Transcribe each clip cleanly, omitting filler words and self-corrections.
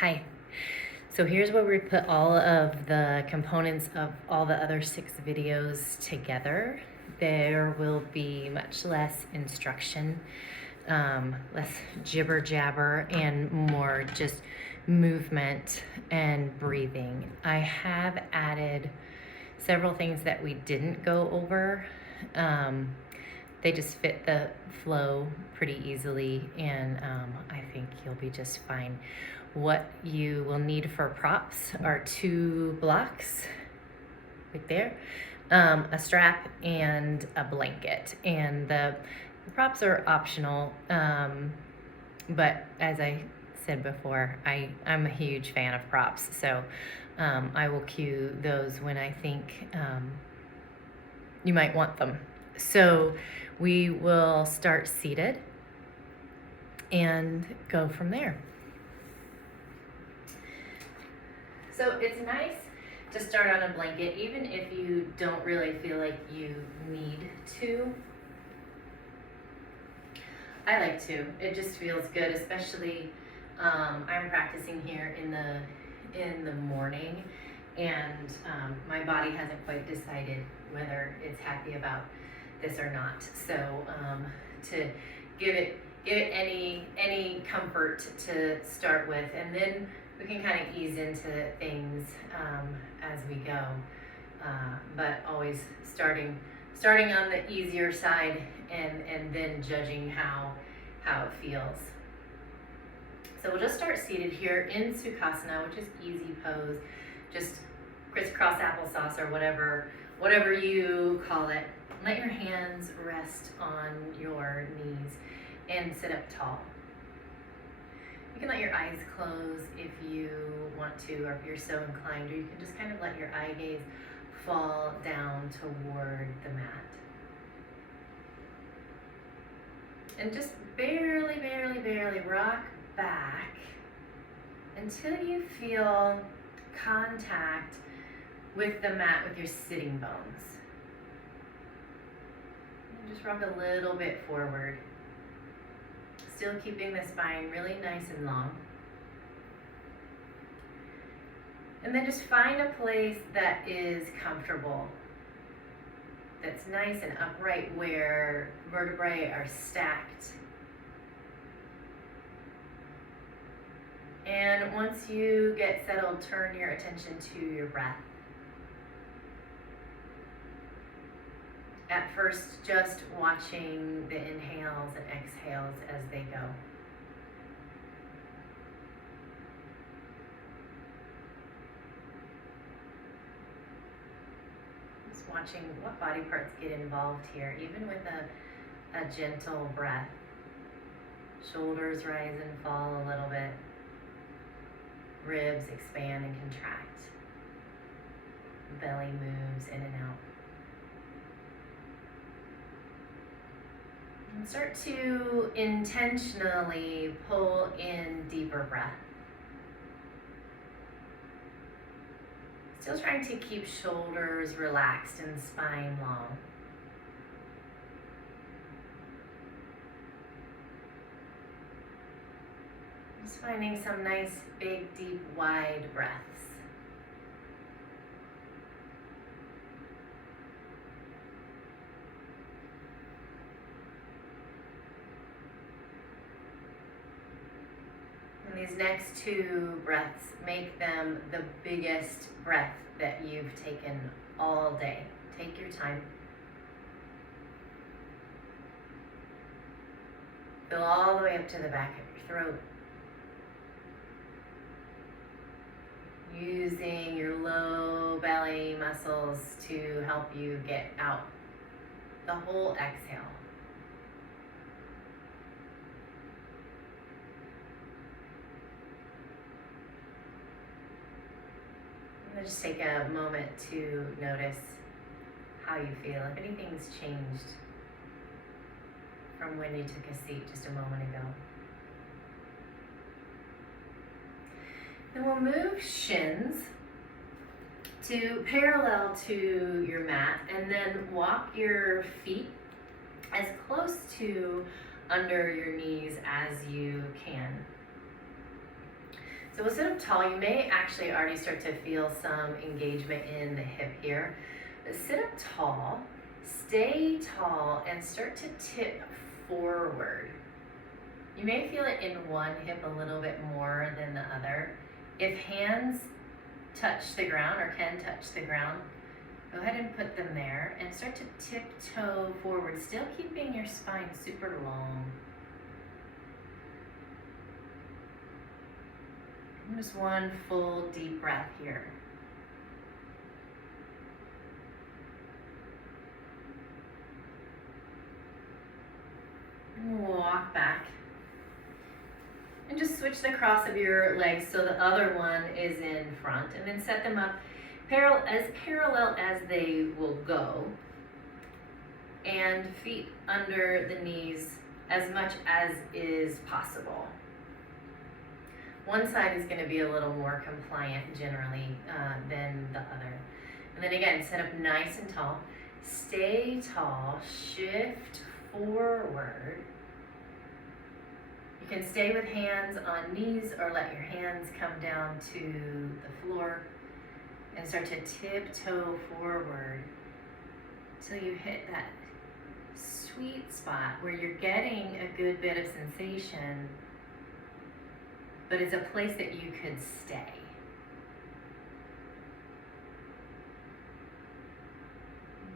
Hi. So here's where we put all of the components of all the other 6 videos together. There will be much less instruction, less jibber jabber, and more just movement and breathing. I have added several things that we didn't go over. They just fit the flow pretty easily, and I think you'll be just fine. What you will need for props are 2 blocks right there, a strap, and a blanket. And the props are optional, but as I said before, I'm a huge fan of props, so I will cue those when I think you might want them. So we will start seated and go from there. So it's nice to start on a blanket, even if you don't really feel like you need to. I like to. It just feels good, especially I'm practicing here in the morning, and my body hasn't quite decided whether it's happy about this or not. So to give it any comfort to start with, and then we can kind of ease into things as we go, but always starting on the easier side, and then judging how it feels. So we'll just start seated here in Sukhasana, which is easy pose, just crisscross applesauce or whatever you call it. Let your hands rest on your knees and sit up tall. You can let your eyes close if you want to, or if you're so inclined, or you can just kind of let your eye gaze fall down toward the mat. And just barely rock back until you feel contact with the mat with your sitting bones. And just rock a little bit forward. Still keeping the spine really nice and long. And then just find a place that is comfortable, that's nice and upright, where vertebrae are stacked. And once you get settled, turn your attention to your breath. At first, just watching the inhales and exhales as they go. Just watching what body parts get involved here, even with a gentle breath. Shoulders rise and fall a little bit. Ribs expand and contract. Belly moves in and out. And start to intentionally pull in deeper breath. Still trying to keep shoulders relaxed and spine long. Just finding some nice, big, deep, wide breaths. And these next 2 breaths, make them the biggest breath that you've taken all day. Take your time. Fill all the way up to the back of your throat. Using your low belly muscles to help you get out the whole exhale. And just take a moment to notice how you feel, if anything's changed from when you took a seat just a moment ago. And we'll move shins to parallel to your mat, and then walk your feet as close to under your knees as you can. So we'll sit up tall. You may actually already start to feel some engagement in the hip here. But sit up tall, stay tall, and start to tip forward. You may feel it in one hip a little bit more than the other. If hands touch the ground or can touch the ground, go ahead and put them there and start to tiptoe forward, still keeping your spine super long. And just one full deep breath here. And walk back. And just switch the cross of your legs so the other one is in front, and then set them up as parallel as they will go, and feet under the knees as much as is possible. One side is going to be a little more compliant generally than the other. And then again, sit up nice and tall. Stay tall, shift forward. You can stay with hands on knees or let your hands come down to the floor and start to tiptoe forward till you hit that sweet spot where you're getting a good bit of sensation, but it's a place that you could stay.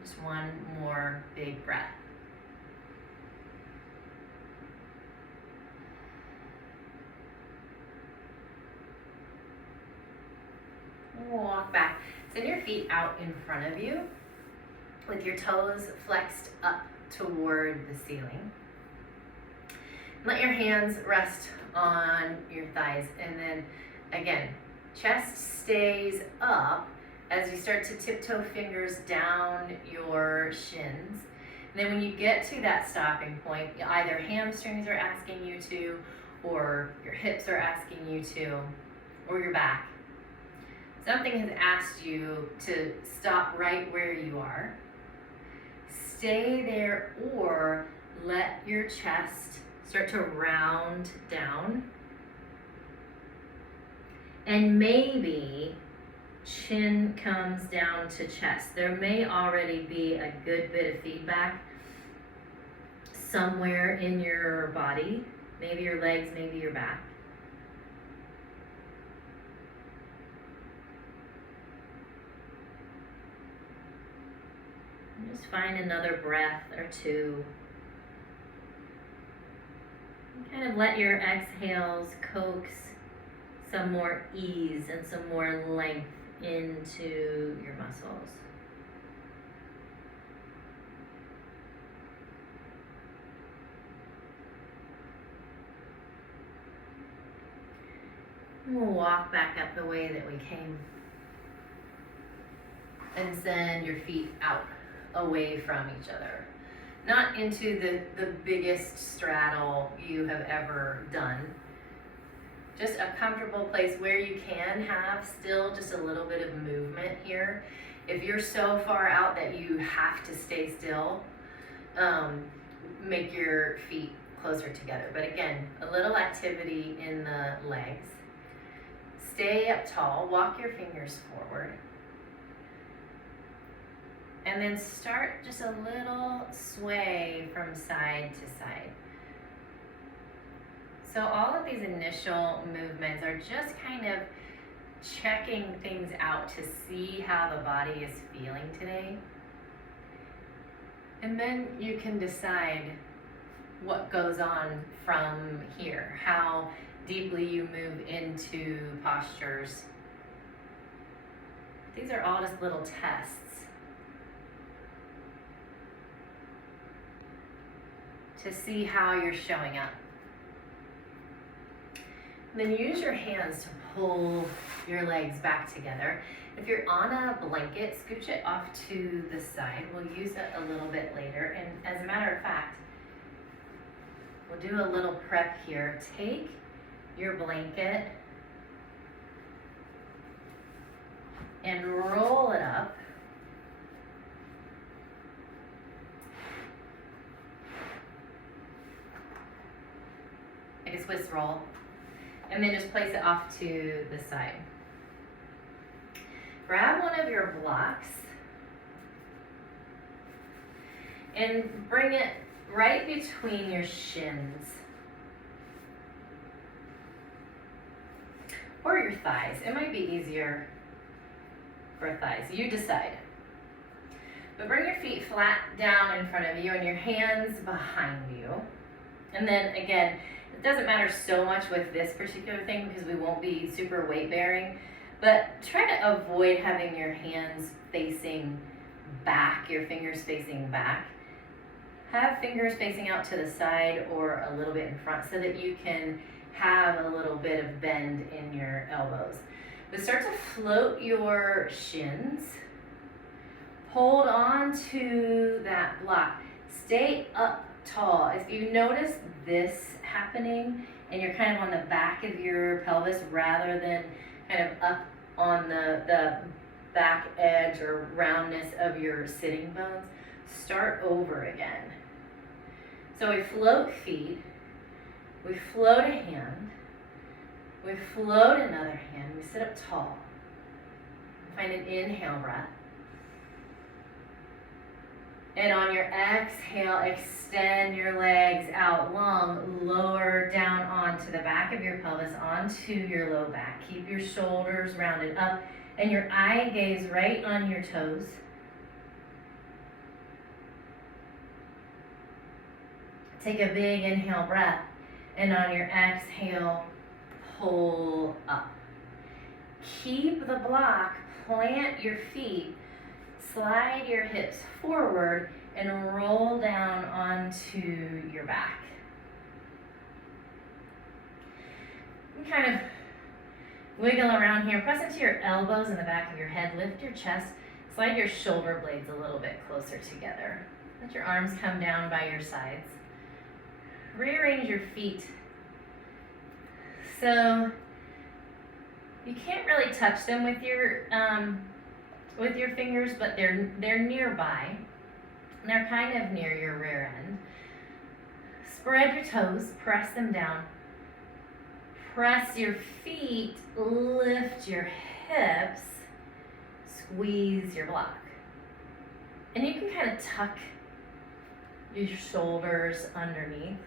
Just one more big breath. Walk back. Send your feet out in front of you with your toes flexed up toward the ceiling. Let your hands rest on your thighs, and then again, chest stays up as you start to tiptoe fingers down your shins. And then when you get to that stopping point, either hamstrings are asking you to, or your hips are asking you to, or your back. Something has asked you to stop right where you are. Stay there, or let your chest start to round down. And maybe chin comes down to chest. There may already be a good bit of feedback somewhere in your body, maybe your legs, maybe your back. Just find another breath or two. And kind of let your exhales coax some more ease and some more length into your muscles. And we'll walk back up the way that we came. And send your feet out away from each other. Not into the biggest straddle you have ever done. Just a comfortable place where you can have still just a little bit of movement here. If you're so far out that you have to stay still, make your feet closer together. But again, a little activity in the legs. Stay up tall, walk your fingers forward. And then start just a little sway from side to side. So all of these initial movements are just kind of checking things out to see how the body is feeling today. And then you can decide what goes on from here, how deeply you move into postures. These are all just little tests to see how you're showing up. And then use your hands to pull your legs back together. If you're on a blanket, scooch it off to the side. We'll use it a little bit later. And as a matter of fact, we'll do a little prep here. Take your blanket and roll it up. Like a Swiss roll. And then just place it off to the side. Grab one of your blocks and bring it right between your shins or your thighs. It might be easier for thighs. You decide. But bring your feet flat down in front of you and your hands behind you. And then again, it doesn't matter so much with this particular thing because we won't be super weight bearing, but try to avoid having your hands facing back, your fingers facing back. Have fingers facing out to the side or a little bit in front so that you can have a little bit of bend in your elbows. But start to float your shins. Hold on to that block. Stay up tall. If you notice this happening and you're kind of on the back of your pelvis rather than kind of up on the back edge or roundness of your sitting bones, start over again. So we float feet, we float a hand, we float another hand, we sit up tall. Find an inhale breath. And on your exhale, extend your legs out long, lower down onto the back of your pelvis, onto your low back. Keep your shoulders rounded up and your eye gaze right on your toes. Take a big inhale breath, and on your exhale, pull up. Keep the block, plant your feet, slide your hips forward, and roll down onto your back. And kind of wiggle around here. Press into your elbows in the back of your head. Lift your chest. Slide your shoulder blades a little bit closer together. Let your arms come down by your sides. Rearrange your feet. So you can't really touch them with your fingers, but they're nearby. They're kind of near your rear end. Spread your toes, press them down. Press your feet, lift your hips, squeeze your block. And you can kind of tuck your shoulders underneath.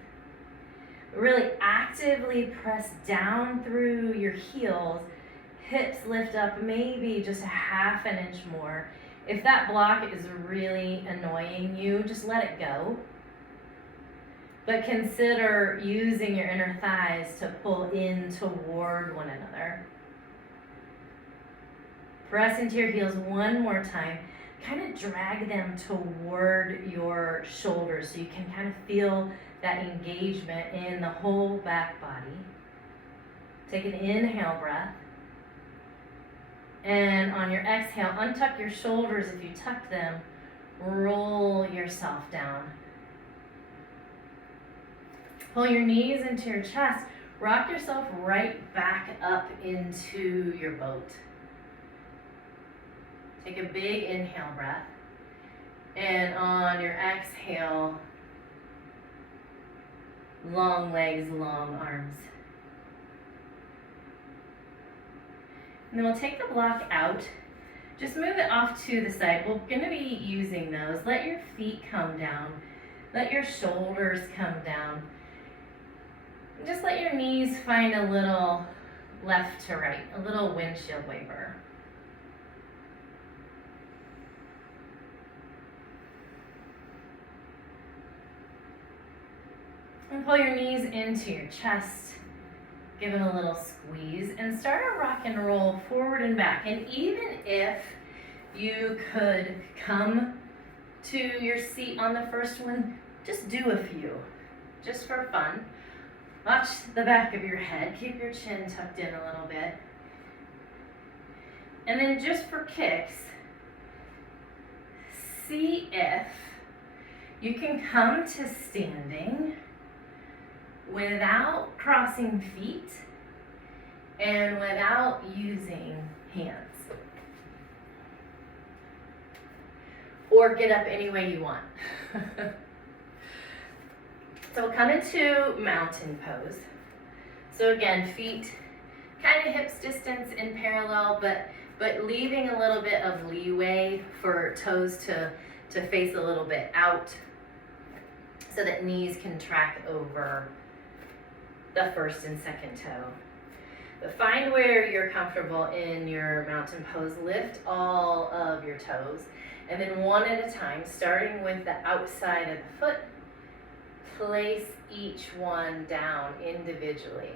Really actively press down through your heels. Hips lift up maybe just a half an inch more. If that block is really annoying you, just let it go. But consider using your inner thighs to pull in toward one another. Press into your heels one more time. Kind of drag them toward your shoulders so you can kind of feel that engagement in the whole back body. Take an inhale breath. And on your exhale, untuck your shoulders if you tucked them. Roll yourself down. Pull your knees into your chest. Rock yourself right back up into your boat. Take a big inhale breath. And on your exhale, long legs, long arms. And then we'll take the block out. Just move it off to the side. We're going to be using those. Let your feet come down. Let your shoulders come down. And just let your knees find a little left to right, a little windshield wiper. And pull your knees into your chest. Give them a little squeeze and start a rock and roll forward and back. And even if you could come to your seat on the first one, just do a few, just for fun. Watch the back of your head. Keep your chin tucked in a little bit. And then just for kicks, see if you can come to standing without crossing feet and without using hands. Or get up any way you want. So we'll come into mountain pose. So again, feet kind of hips distance in parallel, but leaving a little bit of leeway for toes to face a little bit out so that knees can track over the first and second toe. But find where you're comfortable in your mountain pose. Lift all of your toes, and then one at a time, starting with the outside of the foot, place each one down individually,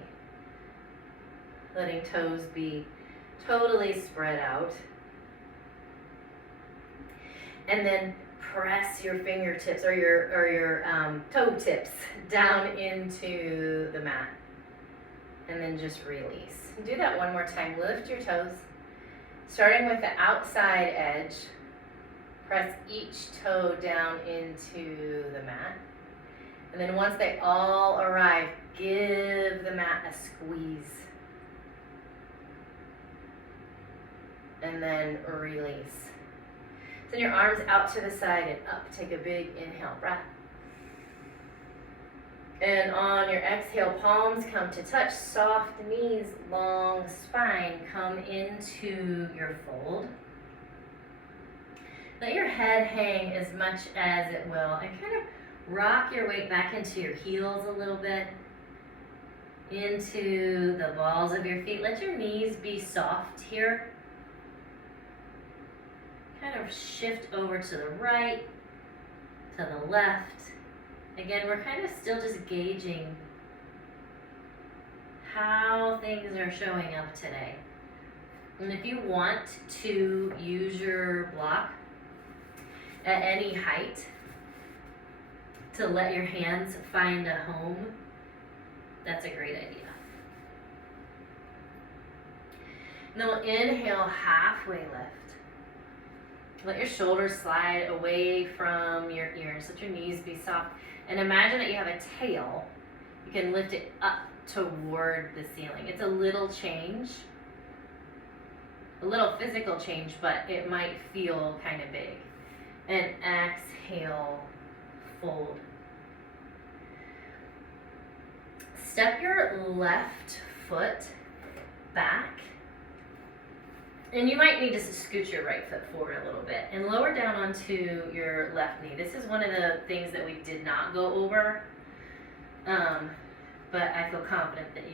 letting toes be totally spread out. And then press your fingertips or your toe tips down into the mat, and then just release. Do that one more time. Lift your toes, starting with the outside edge. Press each toe down into the mat, and then once they all arrive, give the mat a squeeze, and then release. Send your arms out to the side and up. Take a big inhale, breath. And on your exhale, palms come to touch, soft knees, long spine, come into your fold. Let your head hang as much as it will, and kind of rock your weight back into your heels a little bit, into the balls of your feet. Let your knees be soft here. Kind of shift over to the right, to the left. Again, we're kind of still just gauging how things are showing up today. And if you want to use your block at any height to let your hands find a home, that's a great idea. And then we'll inhale, halfway lift. Let your shoulders slide away from your ears. Let your knees be soft. And imagine that you have a tail. You can lift it up toward the ceiling. It's a little change, a little physical change, but it might feel kind of big. And exhale, fold. Step your left foot back. And you might need to scoot your right foot forward a little bit and lower down onto your left knee. This is one of the things that we did not go over, but I feel confident that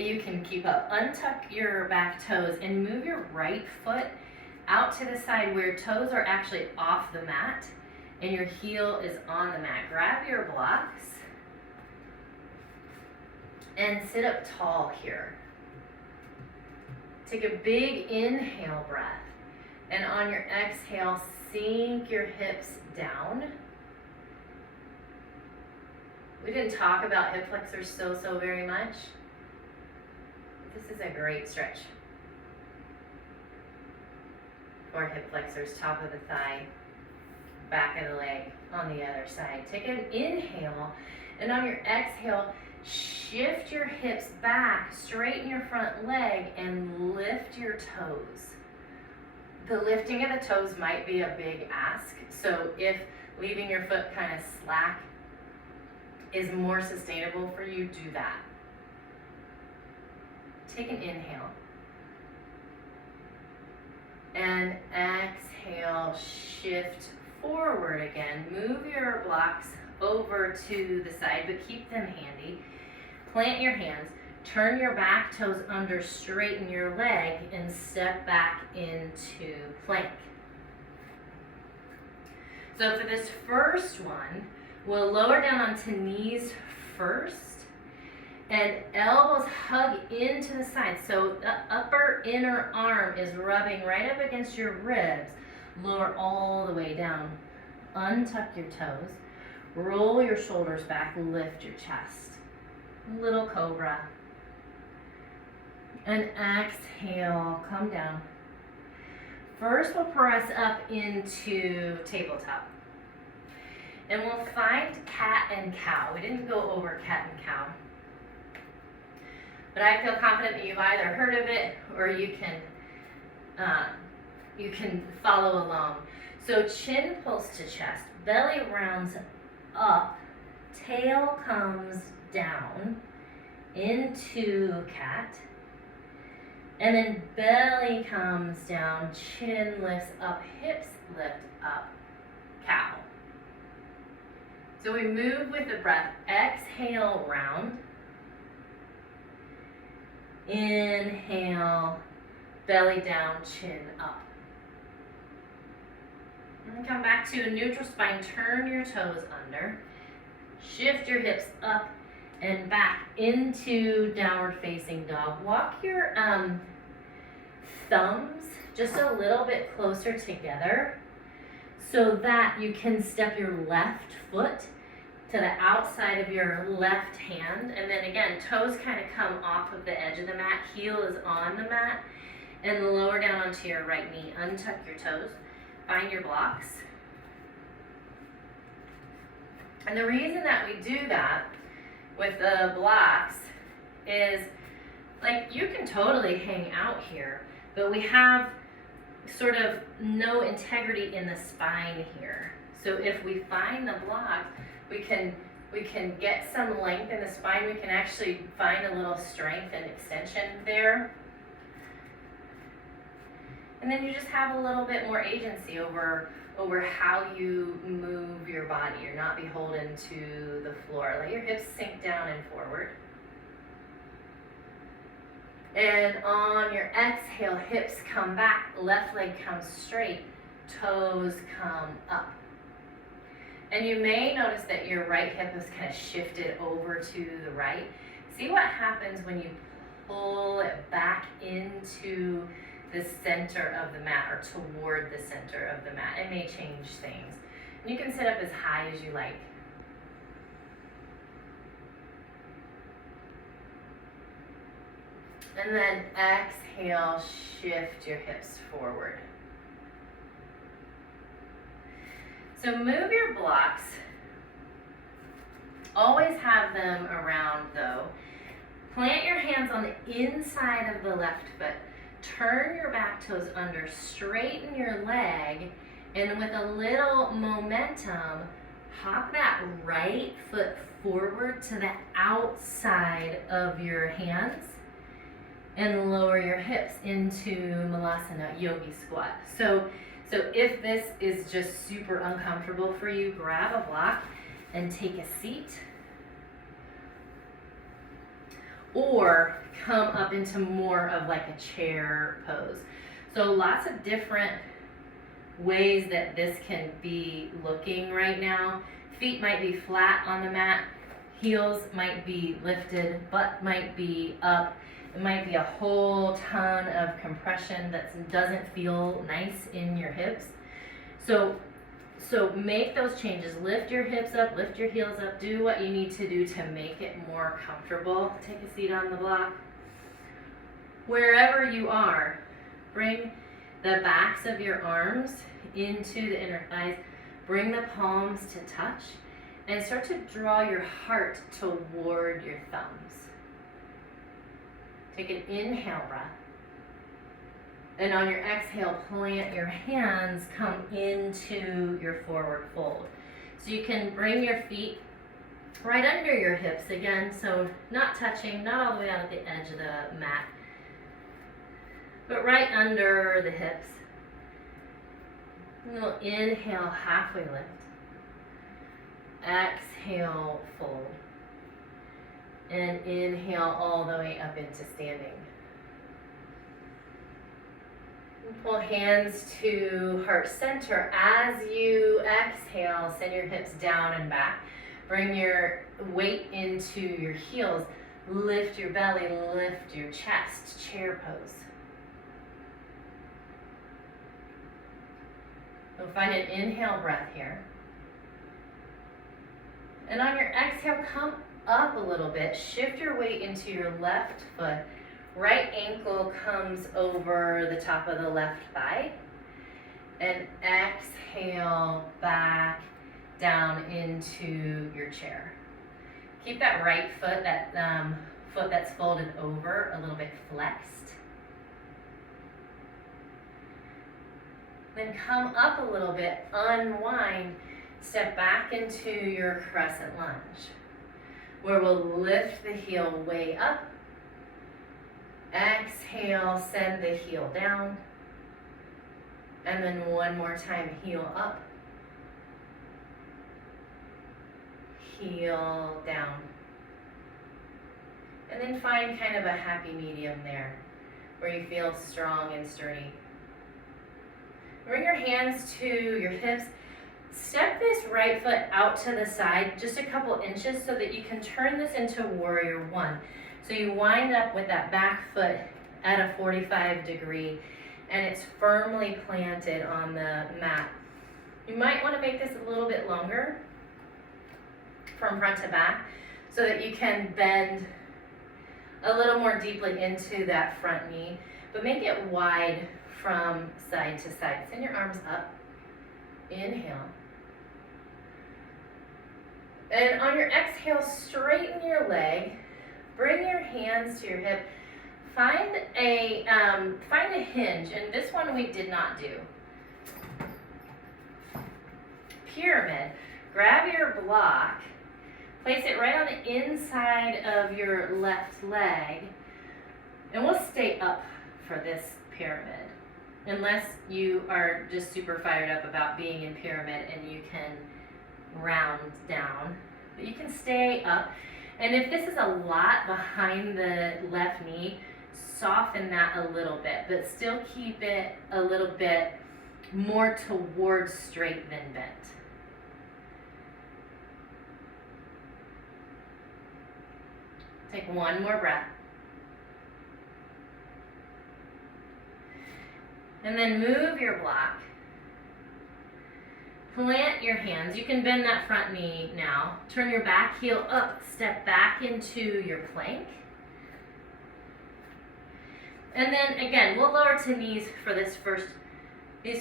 you can keep up. Untuck your back toes and move your right foot out to the side where toes are actually off the mat and your heel is on the mat. Grab your blocks and sit up tall here. Take a big inhale breath, and on your exhale, sink your hips down. We didn't talk about hip flexors so very much. This is a great stretch for hip flexors, top of the thigh, back of the leg on the other side. Take an inhale, and on your exhale, shift your hips back, straighten your front leg, and lift your toes. The lifting of the toes might be a big ask, so if leaving your foot kind of slack is more sustainable for you, do that. Take an inhale. And exhale, shift forward again. Move your blocks over to the side, but keep them handy. Plant your hands, turn your back toes under, straighten your leg, and step back into plank. So for this first one, we'll lower down onto knees first, and elbows hug into the sides. So the upper inner arm is rubbing right up against your ribs. Lower all the way down. Untuck your toes. Roll your shoulders back, lift your chest. Little cobra. And exhale, come down. First, we'll press up into tabletop. And we'll find cat and cow. We didn't go over cat and cow. But I feel confident that you've either heard of it or you can follow along. So chin pulls to chest, belly rounds up, tail comes down, into cat. And then belly comes down, chin lifts up, hips lift up, cow. So we move with the breath. Exhale, round. Inhale, belly down, chin up. And then come back to a neutral spine. Turn your toes under. Shift your hips up and back into downward facing dog. Walk your thumbs just a little bit closer together so that you can step your left foot to the outside of your left hand. And then again, toes kind of come off of the edge of the mat. Heel is on the mat. And lower down onto your right knee. Untuck your toes. Find your blocks. And the reason that we do that with the blocks is, like, you can totally hang out here, but we have sort of no integrity in the spine here. So if we find the blocks, we can get some length in the spine. We can actually find a little strength and extension there. And then you just have a little bit more agency over how you move your body. You're not beholden to the floor. Let your hips sink down and forward. And on your exhale, hips come back, left leg comes straight, toes come up. And you may notice that your right hip is kind of shifted over to the right. See what happens when you pull it back into the center of the mat or toward the center of the mat. It may change things. And you can sit up as high as you like. And then exhale, shift your hips forward. So move your blocks. Always have them around though. Plant your hands on the inside of the left foot. Turn your back toes under, straighten your leg, and with a little momentum, hop that right foot forward to the outside of your hands and lower your hips into Malasana Yogi Squat. So if this is just super uncomfortable for you, grab a block and take a seat. Or come up into more of like a chair pose. So lots of different ways that this can be looking right now. Feet might be flat on the mat, heels might be lifted, butt might be up. It might be a whole ton of compression that doesn't feel nice in your hips. So make those changes. Lift your hips up, lift your heels up, do what you need to do to make it more comfortable. Take a seat on the block. Wherever you are, bring the backs of your arms into the inner thighs. Bring the palms to touch and start to draw your heart toward your thumbs. Take an inhale breath. And on your exhale, plant your hands, come into your forward fold. So you can bring your feet right under your hips again, so not touching, not all the way out at the edge of the mat, but right under the hips. And we'll inhale, halfway lift. Exhale, fold. And inhale all the way up into standing. Pull hands to heart center. As you exhale, send your hips down and back. Bring your weight into your heels. Lift your belly, lift your chest. Chair pose. You'll find an inhale breath here. And on your exhale, come up a little bit. Shift your weight into your left foot. Right ankle comes over the top of the left thigh. And exhale back down into your chair. Keep that right foot, that foot that's folded over, a little bit flexed. Then come up a little bit, unwind, step back into your crescent lunge. where we'll lift the heel way up. Exhale, send the heel down. And then one more time, heel up. Heel down. And then find kind of a happy medium there, where you feel strong and sturdy. Bring your hands to your hips. Step this right foot out to the side just a couple inches so that you can turn this into warrior one. So you wind up with that back foot at a 45-degree and it's firmly planted on the mat. You might want to make this a little bit longer from front to back so that you can bend a little more deeply into that front knee, but make it wide from side to side. Send your arms up. Inhale. And on your exhale, straighten your leg. Bring your hands to your hip. Find a hinge, and this one we did not do. Pyramid. Grab your block. Place it right on the inside of your left leg, and we'll stay up for this pyramid, unless you are just super fired up about being in pyramid and you can round down, but you can stay up. And if this is a lot behind the left knee, soften that a little bit, but still keep it a little bit more towards straight than bent. Take one more breath. And then move your block. Plant your hands. You can bend that front knee now. Turn your back heel up. Step back into your plank. And then again, we'll lower to knees for these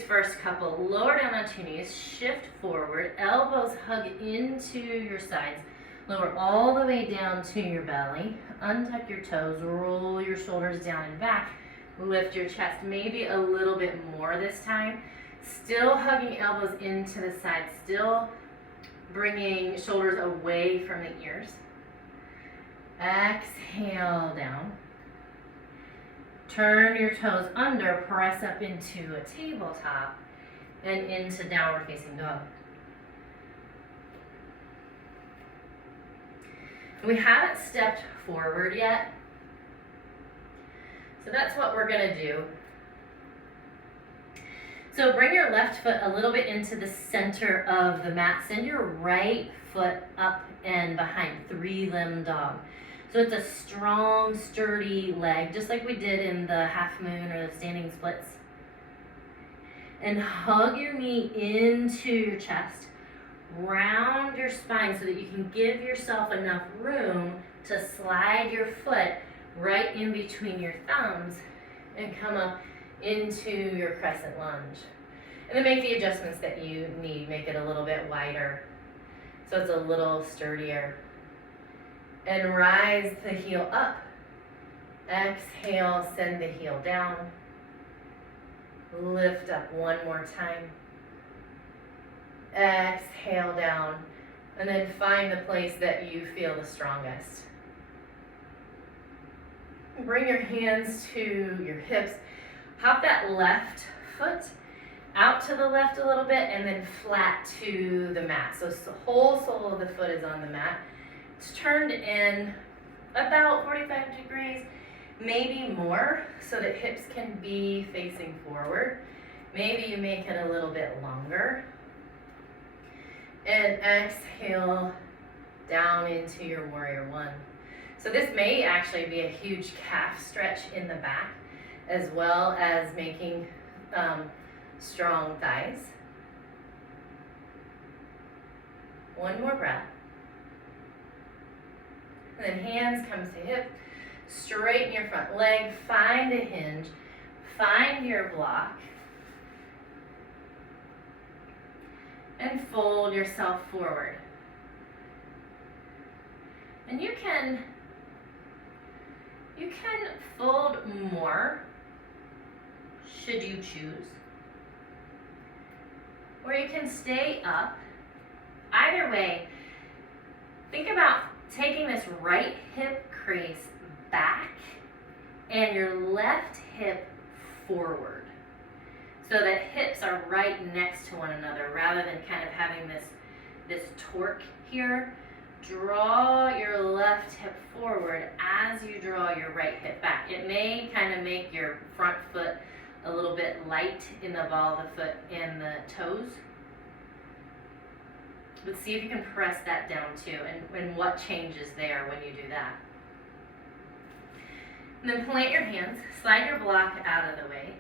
first couple. Lower down onto knees. Shift forward. Elbows hug into your sides. Lower all the way down to your belly. Untuck your toes. Roll your shoulders down and back. Lift your chest maybe a little bit more this time. Still hugging elbows into the side. Still bringing shoulders away from the ears. Exhale down. Turn your toes under. Press up into a tabletop and into downward facing dog. We haven't stepped forward yet, so that's what we're gonna do. So bring your left foot a little bit into the center of the mat. Send your right foot up and behind, three-limb dog. So it's a strong, sturdy leg, just like we did in the half moon or the standing splits. And hug your knee into your chest. Round your spine so that you can give yourself enough room to slide your foot right in between your thumbs and come up into your crescent lunge. And then make the adjustments that you need. Make it a little bit wider so it's a little sturdier. And rise the heel up. Exhale, send the heel down. Lift up one more time. Exhale down, and then find the place that you feel the strongest. Bring your hands to your hips. Hop that left foot out to the left a little bit and then flat to the mat. So the whole sole of the foot is on the mat. It's turned in about 45 degrees, maybe more, so that hips can be facing forward. Maybe you make it a little bit longer. And exhale down into your warrior one. So this may actually be a huge calf stretch in the back, as well as making strong thighs. One more breath. And then hands come to hip. Straighten your front leg. Find a hinge. Find your block. And fold yourself forward. And you can fold more should you choose, or you can stay up. Either way, think about taking this right hip crease back and your left hip forward, so that hips are right next to one another rather than kind of having this torque here. Draw your left hip forward as you draw your right hip back. It may kind of make your front foot a little bit light in the ball of the foot and the toes. But see if you can press that down too, and what changes there when you do that. And then plant your hands, slide your block out of the way.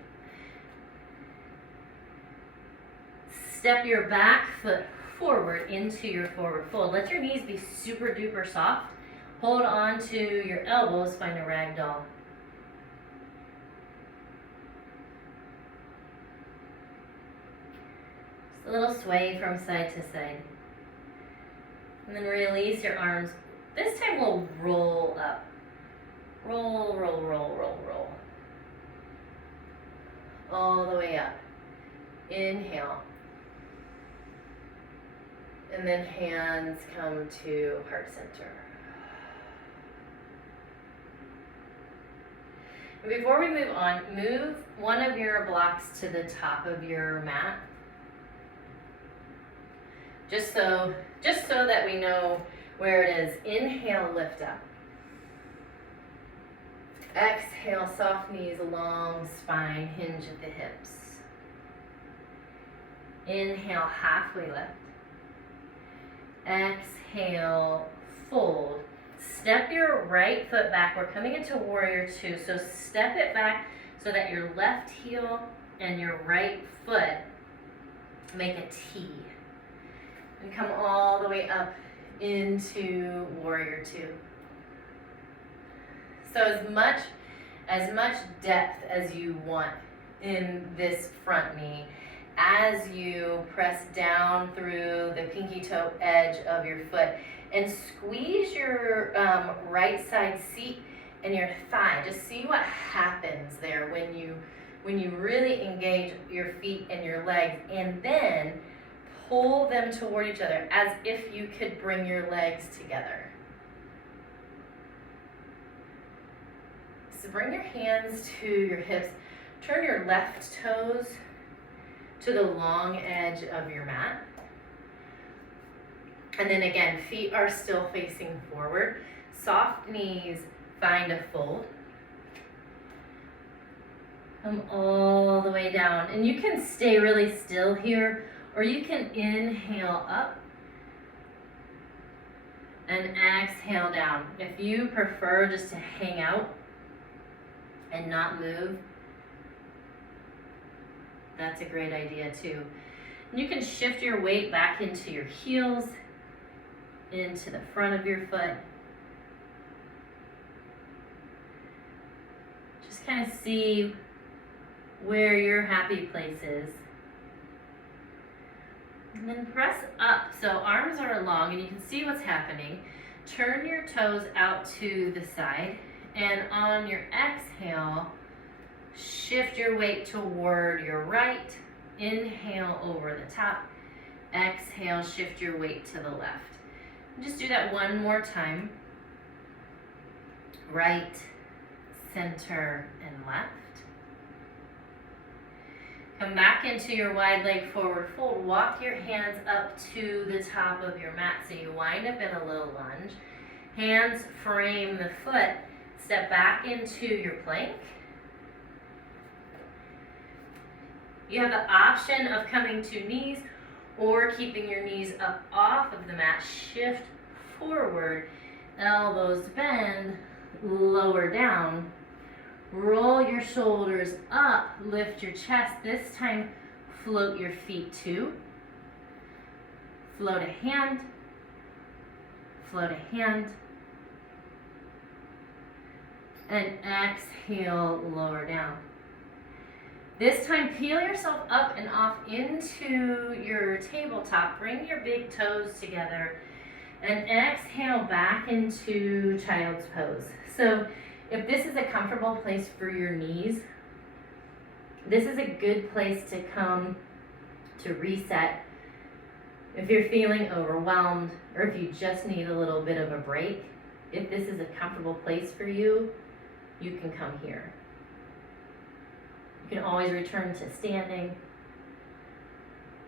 Step your back foot forward into your forward fold. Let your knees be super duper soft. Hold on to your elbows, find a rag doll. Just a little sway from side to side. And then release your arms. This time we'll roll up. Roll, roll, roll, roll, roll. All the way up. Inhale. And then hands come to heart center. And before we move on, move one of your blocks to the top of your mat. Just so that we know where it is. Inhale, lift up. Exhale, soft knees, long spine, hinge at the hips. Inhale, halfway lift. Exhale, fold. Step your right foot back. We're coming into warrior two, so step it back so that your left heel and your right foot make a T. And come all the way up into warrior two. So as much depth as you want in this front knee, as you press down through the pinky toe edge of your foot and squeeze your right side seat and your thigh. Just see what happens there when you really engage your feet and your legs, and then pull them toward each other as if you could bring your legs together. So bring your hands to your hips. Turn your left toes to the long edge of your mat. And then again, feet are still facing forward. Soft knees, find a fold. Come all the way down. And you can stay really still here, or you can inhale up and exhale down. If you prefer just to hang out and not move, that's a great idea too. And you can shift your weight back into your heels, into the front of your foot. Just kind of see where your happy place is. And then press up, so arms are long and you can see what's happening. Turn your toes out to the side, and on your exhale, shift your weight toward your right. Inhale over the top. Exhale, shift your weight to the left. And just do that one more time. Right, center, and left. Come back into your wide leg forward fold. Walk your hands up to the top of your mat so you wind up in a little lunge. Hands frame the foot. Step back into your plank. You have the option of coming to knees or keeping your knees up off of the mat. Shift forward, elbows bend, lower down. Roll your shoulders up, lift your chest. This time, float your feet too. Float a hand, float a hand. And exhale, lower down. This time, peel yourself up and off into your tabletop. Bring your big toes together and exhale back into child's pose. So if this is a comfortable place for your knees, this is a good place to come to reset If you're feeling overwhelmed, or if you just need a little bit of a break, if this is a comfortable place for you, you can come here. You can always return to standing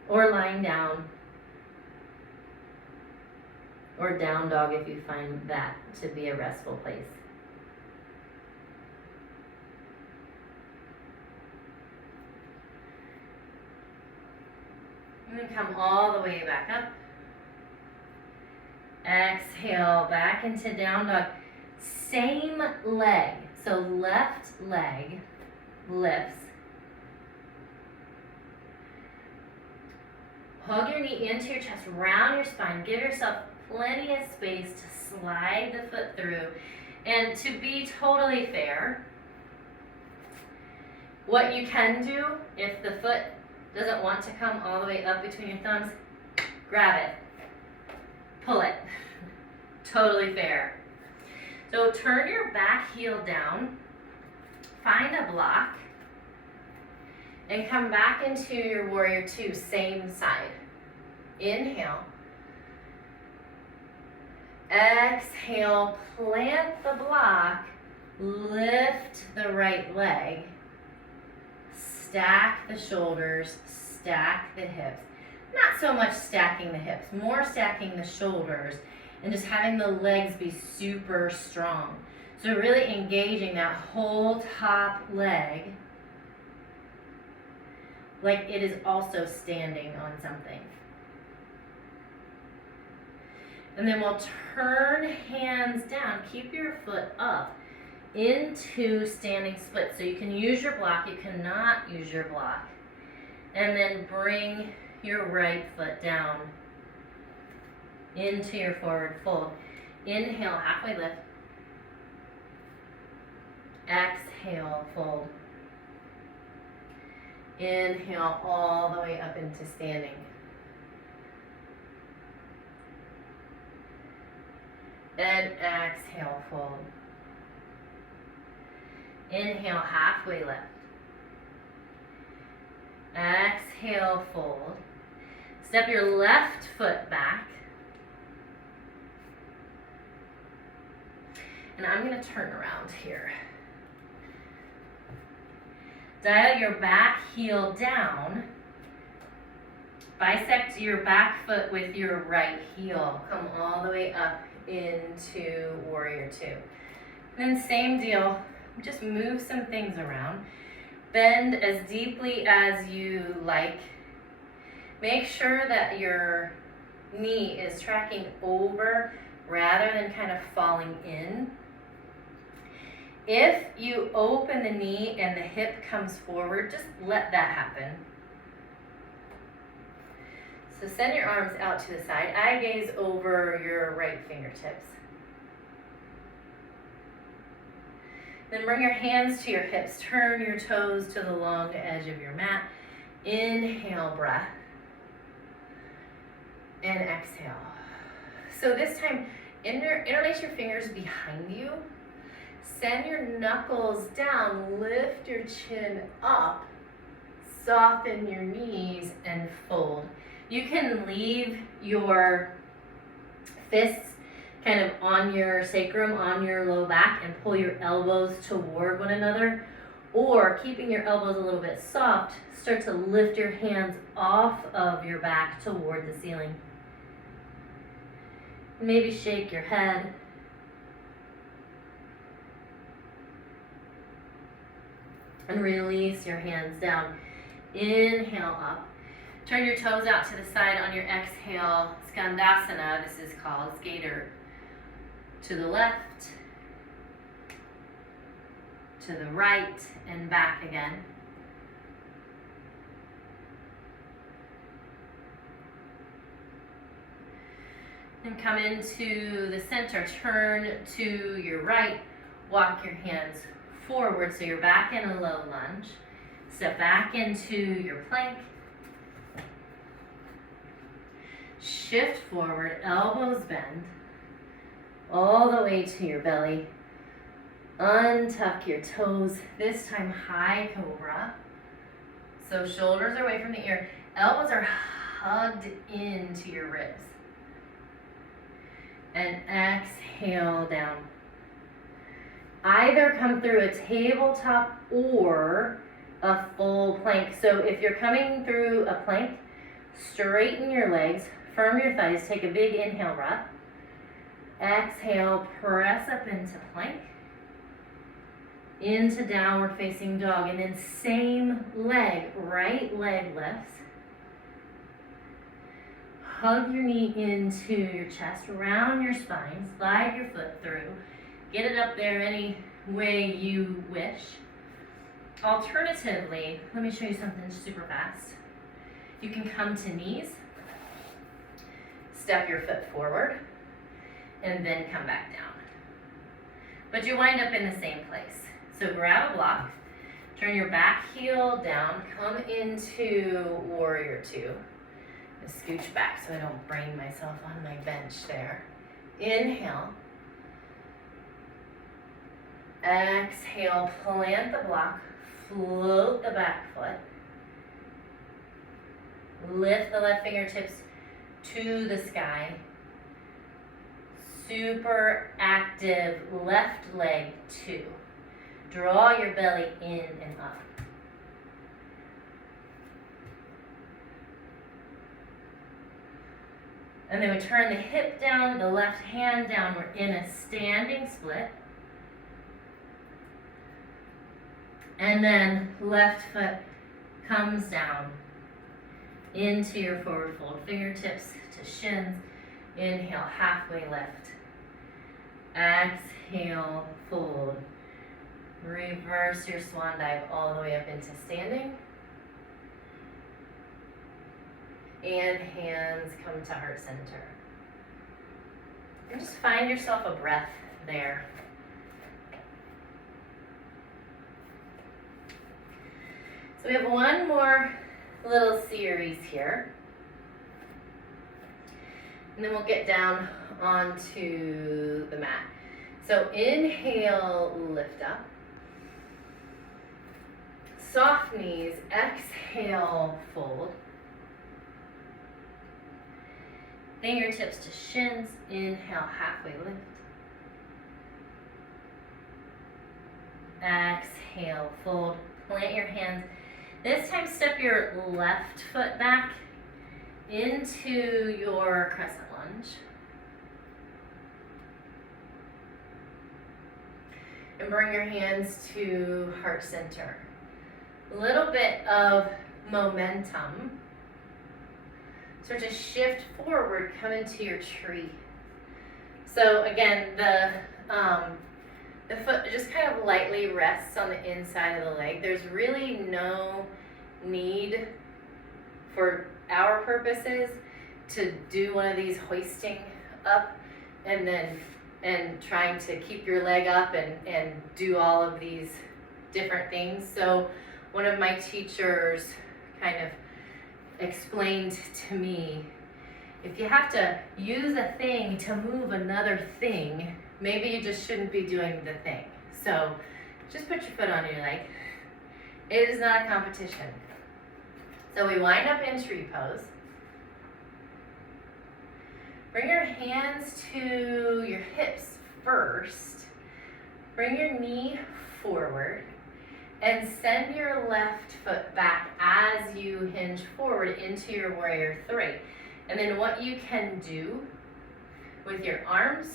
or lying down or down dog if you find that to be a restful place. And then come all the way back up. Exhale, back into down dog. Same leg. So left leg lifts. Hug your knee into your chest, round your spine. Give yourself plenty of space to slide the foot through. And to be totally fair, what you can do, if the foot doesn't want to come all the way up between your thumbs, grab it, pull it. Totally fair. So turn your back heel down, find a block, and come back into your warrior two, same side. Inhale. Exhale, plant the block, lift the right leg, stack the shoulders, stack the hips. Not so much stacking the hips, more stacking the shoulders and just having the legs be super strong. So really engaging that whole top leg like it is also standing on something. And then we'll turn hands down, keep your foot up into standing split. So you can use your block, you cannot use your block. And then bring your right foot down into your forward fold. Inhale, halfway lift. Exhale, fold. Inhale all the way up into standing. And exhale, fold. Inhale, halfway lift. Exhale, fold. Step your left foot back. And I'm going to turn around here. Dial your back heel down. Bisect your back foot with your right heel. Come all the way up into warrior two. And then same deal, just move some things around. Bend as deeply as you like. Make sure that your knee is tracking over rather than kind of falling in. If you open the knee and the hip comes forward, just let that happen. So send your arms out to the side. Eye gaze over your right fingertips. Then bring your hands to your hips. Turn your toes to the long edge of your mat. Inhale, breath. And exhale. So this time, interlace your fingers behind you. Send your knuckles down. Lift your chin up. Soften your knees and fold. You can leave your fists kind of on your sacrum, on your low back, and pull your elbows toward one another. Or keeping your elbows a little bit soft, start to lift your hands off of your back toward the ceiling. Maybe shake your head. And release your hands down. Inhale up. Turn your toes out to the side on your exhale. Skandasana, this is called skater. To the left, to the right, and back again. And come into the center. Turn to your right. Walk your hands forward so you're back in a low lunge. Step back into your plank. Shift forward, elbows bend, all the way to your belly. Untuck your toes, this time high cobra. So shoulders are away from the ear. Elbows are hugged into your ribs. And exhale down. Either come through a tabletop or a full plank. So if you're coming through a plank, straighten your legs, firm your thighs, take a big inhale breath. Exhale, press up into plank, into downward facing dog, and then same leg, right leg lifts. Hug your knee into your chest, round your spine, slide your foot through. Get it up there any way you wish. Alternatively, let me show you something super fast. You can come to knees, step your foot forward, and then come back down. But you wind up in the same place. So grab a block, turn your back heel down, come into warrior two. And scooch back so I don't brain myself on my bench there. Inhale. Exhale, plant the block, float the back foot. Lift the left fingertips to the sky. Super active left leg two. Draw your belly in and up. And then we turn the hip down, the left hand down. We're in a standing split. And then left foot comes down into your forward fold. Fingertips to shins. Inhale, halfway lift. Exhale, fold. Reverse your swan dive all the way up into standing. And hands come to heart center. And just find yourself a breath there. So we have one more little series here. And then we'll get down onto the mat. So inhale, lift up. Soft knees, exhale, fold. Fingertips to shins, inhale, halfway lift. Exhale, fold, plant your hands. This time step your left foot back into your crescent lunge. And bring your hands to heart center. A little bit of momentum. Start to shift forward, come into your tree. So again, the foot just kind of lightly rests on the inside of the leg. There's really no need for our purposes to do one of these hoisting up and trying to keep your leg up and do all of these different things. So one of my teachers kind of explained to me, if you have to use a thing to move another thing, maybe you just shouldn't be doing the thing. So just put your foot on your leg. It is not a competition. So we wind up in tree pose. Bring your hands to your hips first. Bring your knee forward and send your left foot back as you hinge forward into your warrior three. And then what you can do with your arms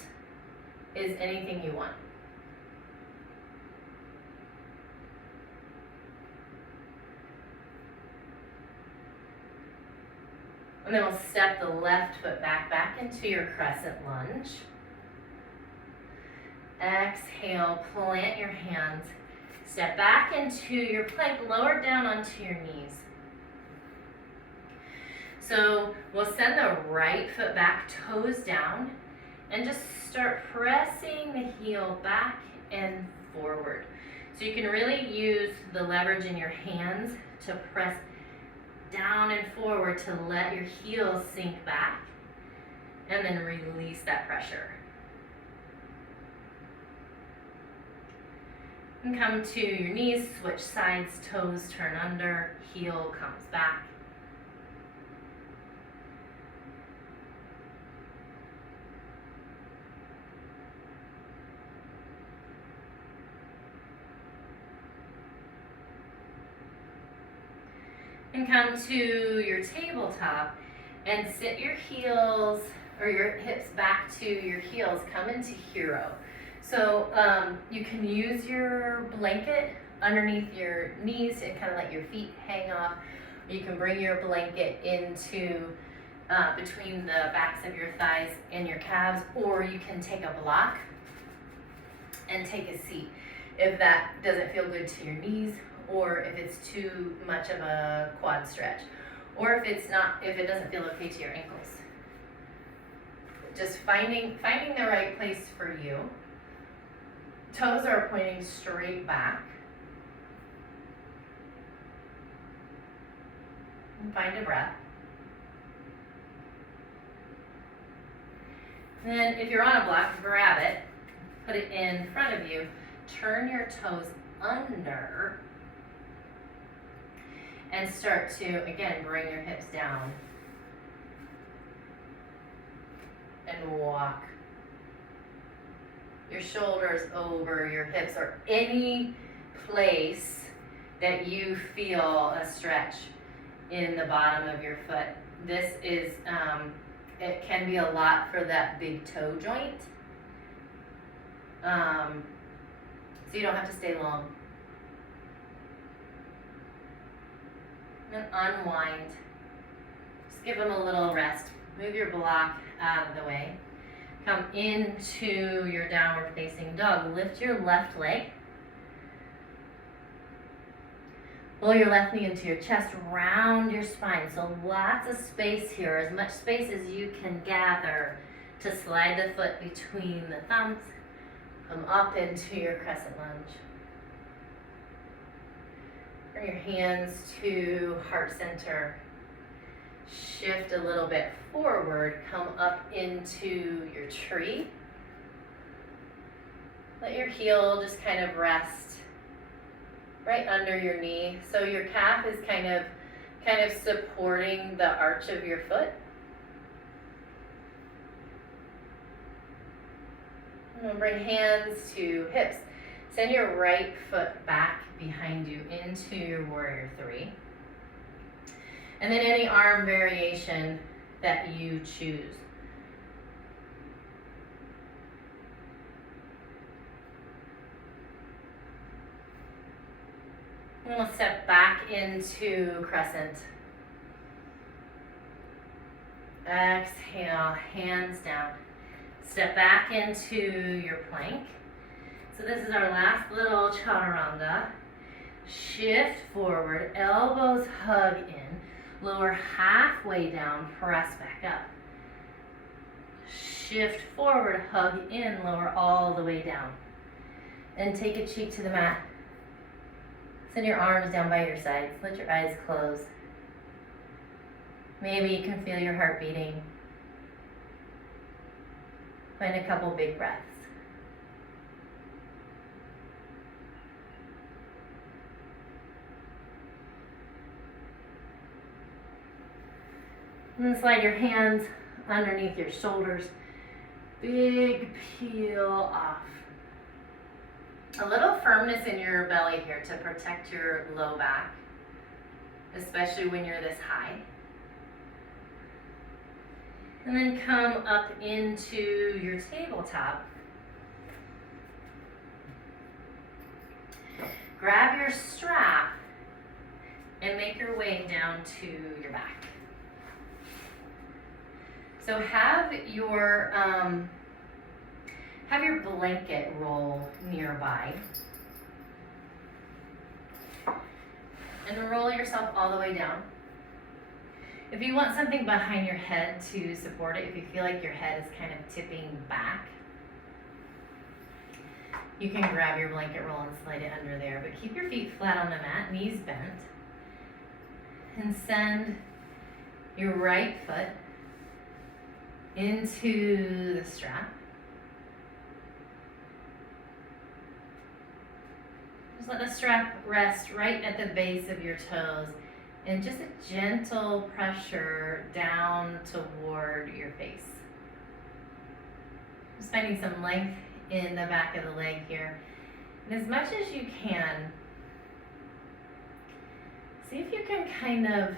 is anything you want. And then we'll step the left foot back into your crescent lunge. Exhale, plant your hands. Step back into your plank, lower down onto your knees. So we'll send the right foot back, toes down, and just start pressing the heel back and forward. So you can really use the leverage in your hands to press down and forward to let your heels sink back and then release that pressure. And come to your knees, switch sides, toes turn under, heel comes back. And come to your tabletop and sit your heels or your hips back to your heels. Come into hero. So you can use your blanket underneath your knees and kind of let your feet hang off. You can bring your blanket into between the backs of your thighs and your calves, or you can take a block and take a seat if that doesn't feel good to your knees, or if it's too much of a quad stretch, or if it doesn't feel okay to your ankles. Just finding the right place for you. Toes are pointing straight back. And find a breath. And then if you're on a block, grab it, put it in front of you, turn your toes under, and start to, again, bring your hips down. And walk your shoulders over your hips, or any place that you feel a stretch in the bottom of your foot. This is, it can be a lot for that big toe joint. So you don't have to stay long. And then unwind. Just give them a little rest. Move your block out of the way. Come into your downward facing dog. Lift your left leg. Pull your left knee into your chest. Round your spine. So lots of space here. As much space as you can gather to slide the foot between the thumbs. Come up into your crescent lunge. Bring your hands to heart center. Shift a little bit forward, come up into your tree. Let your heel just kind of rest right under your knee. So your calf is kind of supporting the arch of your foot. And bring hands to hips. Send your right foot back behind you into your warrior three. And then any arm variation that you choose. And we'll step back into crescent. Exhale, hands down. Step back into your plank. So this is our last little chaturanga. Shift forward, elbows hug in. Lower halfway down, press back up. Shift forward, hug in, lower all the way down. And take a cheek to the mat. Send your arms down by your sides. Let your eyes close. Maybe you can feel your heart beating. Find a couple big breaths. And then slide your hands underneath your shoulders. Big peel off. A little firmness in your belly here to protect your low back, especially when you're this high. And then come up into your tabletop. Grab your strap and make your way down to your back. So have your blanket roll nearby. And roll yourself all the way down. If you want something behind your head to support it, if you feel like your head is kind of tipping back, you can grab your blanket roll and slide it under there. But keep your feet flat on the mat, knees bent. And send your right foot into the strap. Just let the strap rest right at the base of your toes, and just a gentle pressure down toward your face. Just finding some length in the back of the leg here. And as much as you can, See if you can kind of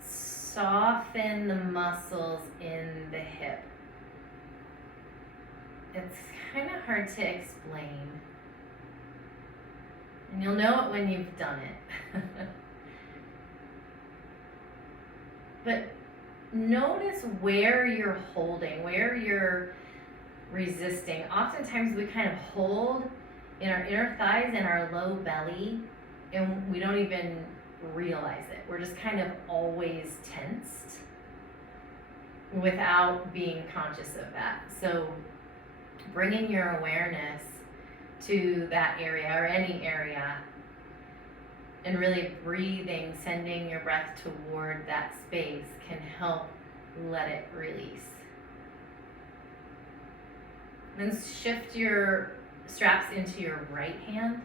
soften the muscles in the hip. It's kind of hard to explain. And you'll know it when you've done it. But notice where you're holding, where you're resisting. Oftentimes we kind of hold in our inner thighs and our low belly, and we don't even realize it. We're just kind of always tensed without being conscious of that. So bringing your awareness to that area or any area and really breathing, sending your breath toward that space can help let it release. Then shift your straps into your right hand.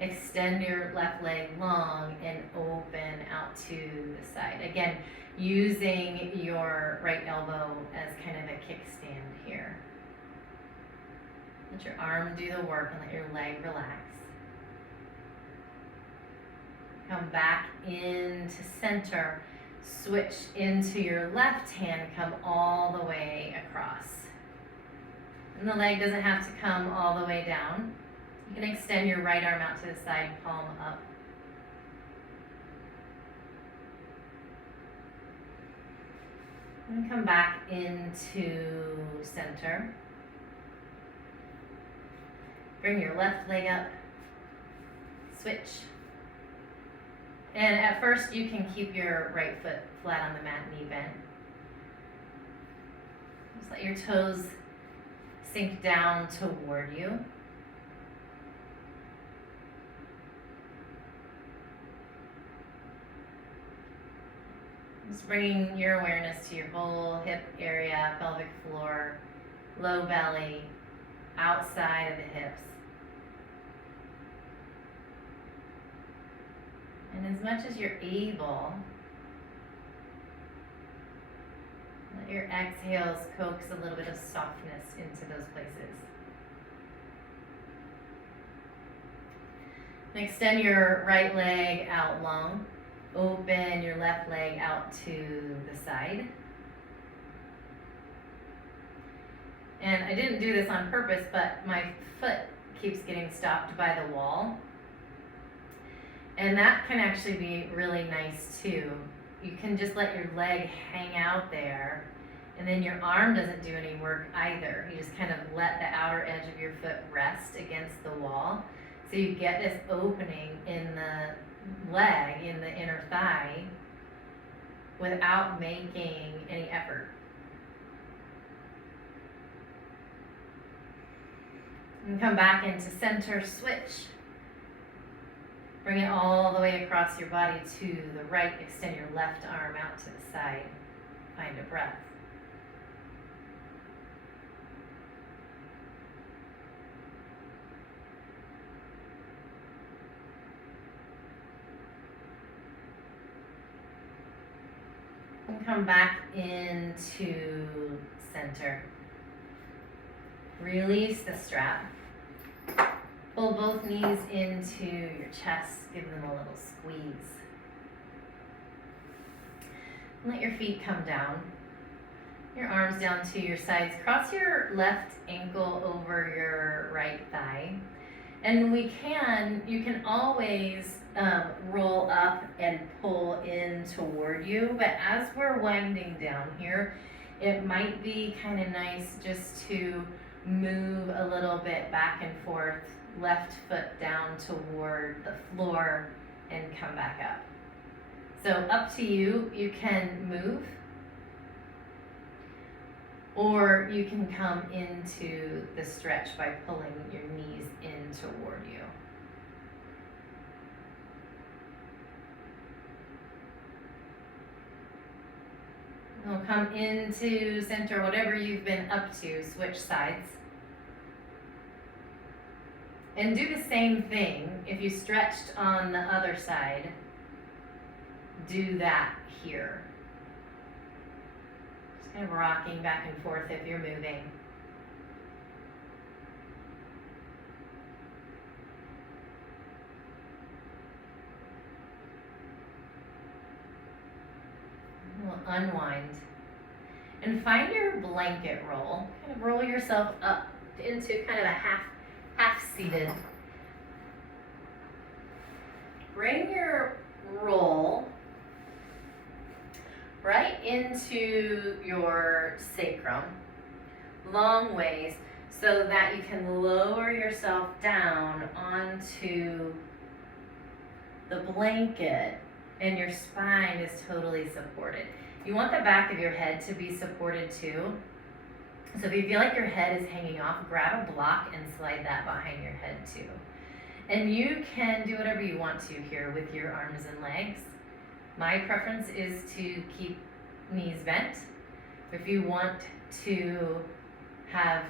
Extend your left leg long and open out to the side. Again, using your right elbow as kind of a kickstand here. Let your arm do the work and let your leg relax. Come back into center. Switch into your left hand. Come all the way across. And the leg doesn't have to come all the way down. You can extend your right arm out to the side, palm up. And come back into center. Bring your left leg up. Switch. And at first you can keep your right foot flat on the mat, knee bent. Just let your toes sink down toward you. Just bringing your awareness to your whole hip area, pelvic floor, low belly, outside of the hips. And as much as you're able, let your exhales coax a little bit of softness into those places. And extend your right leg out long. Open your left leg out to the side. And I didn't do this on purpose, but my foot keeps getting stopped by the wall. And that can actually be really nice too. You can just let your leg hang out there, and then your arm doesn't do any work either. You just kind of let the outer edge of your foot rest against the wall. So you get this opening in the leg, in the inner thigh, without making any effort. And come back into center, switch. Bring it all the way across your body to the right. Extend your left arm out to the side. Find a breath. And come back into center. Release the strap. Pull both knees into your chest. Give them a little squeeze. Let your feet come down. Your arms down to your sides. Cross your left ankle over your right thigh. And you can always roll up and pull in toward you. But as we're winding down here, it might be kind of nice just to move a little bit back and forth, left foot down toward the floor and come back up. So up to you, you can move, or you can come into the stretch by pulling your knees in toward you. We'll come into center, whatever you've been up to, switch sides. And do the same thing. If you stretched on the other side, do that here. Just kind of rocking back and forth if you're moving. unwind and find your blanket roll. Kind of roll yourself up into kind of a half seated. Bring your roll right into your sacrum, long ways, so that you can lower yourself down onto the blanket and your spine is totally supported. You want the back of your head to be supported too. So if you feel like your head is hanging off, grab a block and slide that behind your head too. And you can do whatever you want to here with your arms and legs. My preference is to keep knees bent. If you want to have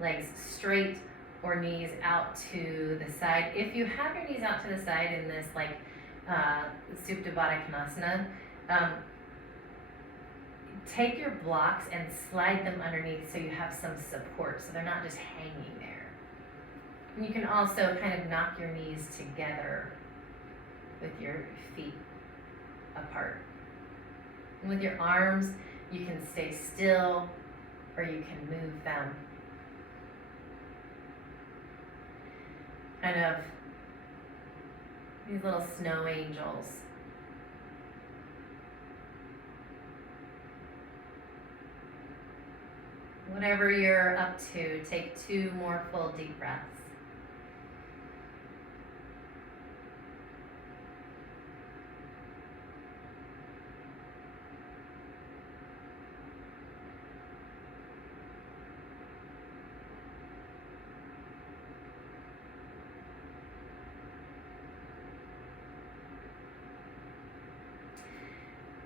legs straight or knees out to the side, if you have your knees out to the side in this like Supta Baddha Konasana, take your blocks and slide them underneath so you have some support, so they're not just hanging there. And you can also kind of knock your knees together with your feet apart. And with your arms, you can stay still or you can move them. Kind of these little snow angels. Whatever you're up to, take 2 more full deep breaths.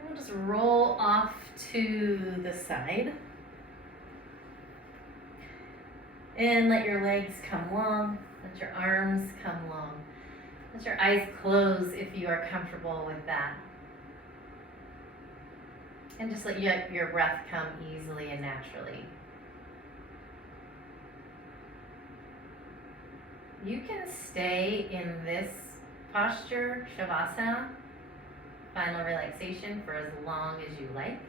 We'll just roll off to the side. And let your legs come long, let your arms come long. Let your eyes close if you are comfortable with that. And just let your breath come easily and naturally. You can stay in this posture, Shavasana, final relaxation, for as long as you like.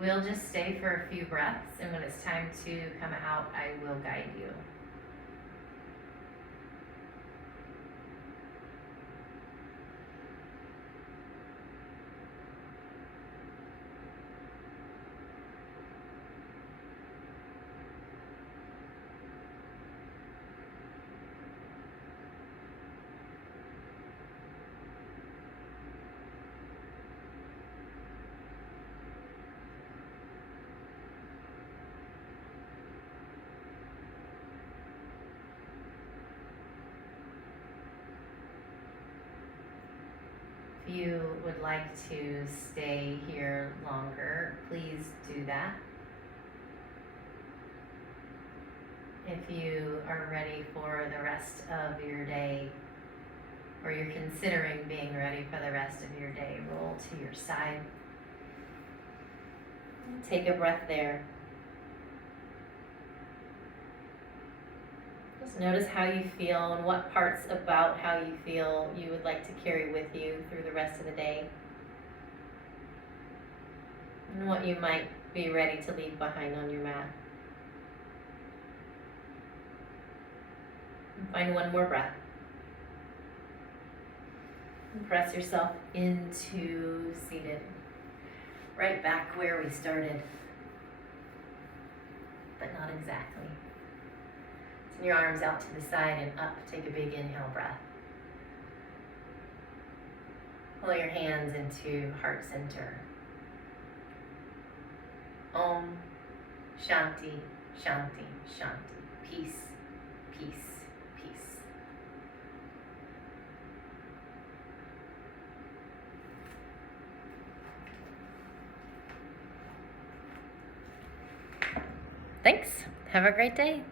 We'll just stay for a few breaths, and when it's time to come out, I will guide you. If you would like to stay here longer, please do that. If you are ready for the rest of your day, or you're considering being ready for the rest of your day, roll to your side. Take a breath there. Just notice how you feel and what parts about how you feel you would like to carry with you through the rest of the day. And what you might be ready to leave behind on your mat. And find one more breath. And press yourself into seated. Right back where we started. But not exactly. Send your arms out to the side and up. Take a big inhale breath. Pull your hands into heart center. Om Shanti, Shanti, Shanti. Peace, peace, peace. Thanks. Have a great day.